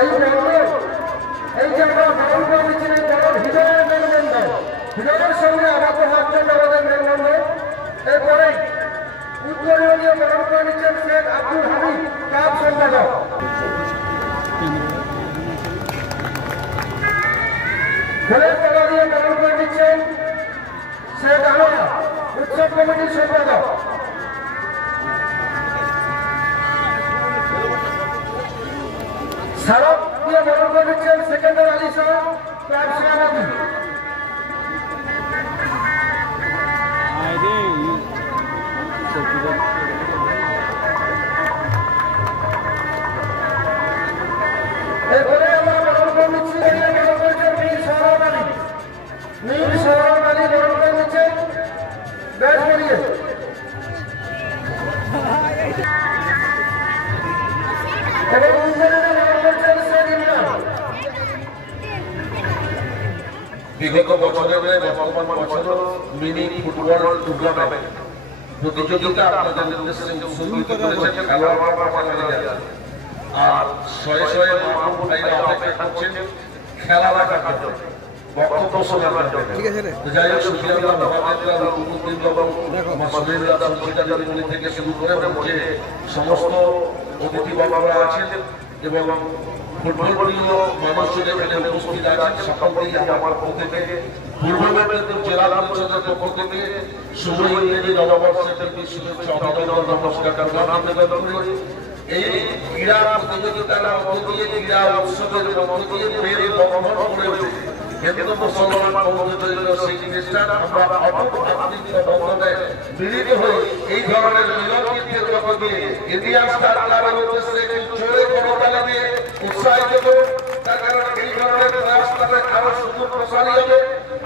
এই প্রাঙ্গণ এই যে আমরা পালন করে দিচ্ছি হৃদয়ের মেলবন্ধন, হৃদয়ের সঙ্গে আবদ্ধ হওয়ার জন্য আমাদের মেলবন্ধন। এরপরে উদ্বোধন দিয়ে পালন করে দিচ্ছেন শেখ আব্দুল হামিদ ক্লাব সম্পাদক। ফুলের তলা দিয়ে পালন করে দিচ্ছেন শেখ আনোয়ার উৎসব কমিটির সম্পাদক। স্মারক দিয়ে পালন করে দিচ্ছেন সেকেন্ডার আলী শাহ ক্লাব সভাপতি। এরপরে আমরা পালন করে দিচ্ছি মীর সহরাব আলী। মীর সহরাব আলী পালন করে দিচ্ছেন ব্যাস করিয়ে। বিগত বছরের বর্তমান বছর মিনি ফুটবল টুর্নামেন্ট প্রতিযোগিতা আপনাদের নির্দেশে উৎসর্গিত করেছেন খেলোয়াড়রা আর শয়ে শয়ে মাহবুব ভাইরা অপেক্ষা করছেন খেলা দেখার জন্য, বক্তব্য শোনার জন্য। যাই হোক সুফিয়ানুল্লাহ মোহাম্মদুল্লাহ রুকুদ্দিন বাবু মাসুদুল্লাহ সঞ্চিতাজলি থেকে শুরু করে যে সমস্ত অতিথিবর্গরা আছেন এবং ফুটবল প্রিয় মানুষের এখানে উপস্থিত আছেন সকলকেই আমার পক্ষ থেকে পূর্ব মেদিনীপুর জেলা পরিষদের পক্ষ থেকে শুভ ইংরেজি নববর্ষের শুভেচ্ছা অভিনন্দন নমস্কার নিবেদন করি। এই ক্রীড়া প্রতিযোগিতার মধ্য দিয়ে ক্রীড়া উৎসবের মধ্য দিয়ে মেল বন্ধন করে হিন্দু মুসলমান সেই জিনিসটা আমরা বন্ধনে মিলিত হয়ে এই ধরনের মিলন তীর্থের মধ্য দিয়ে ইন্ডিয়ান স্টার ক্লাবের উদ্দেশ্যে জোরে করতালি দিয়ে উৎসাহিত দেব। তার কারণ এই ধরনের প্রয়াস তাদের আরো সুদূর প্রসারী হবে,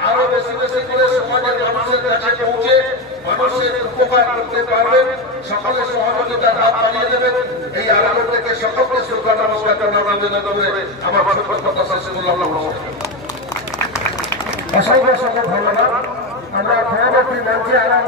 আরো বেশি বেশি করে সমাজের মানুষের কাছে পৌঁছে মানুষের উপকার করতে পারবেন। সকলের সহযোগিতার হাত বাড়িয়ে দেবেন। এই আলোচনা থেকে সকলকে শ্রদ্ধা নমস্কার জানাবেন করে আমার ছোট কথা শেষ করলাম। অসংখ্য অসংখ্য ধন্যবাদ। আমরা পরবর্তী মঞ্চে আরো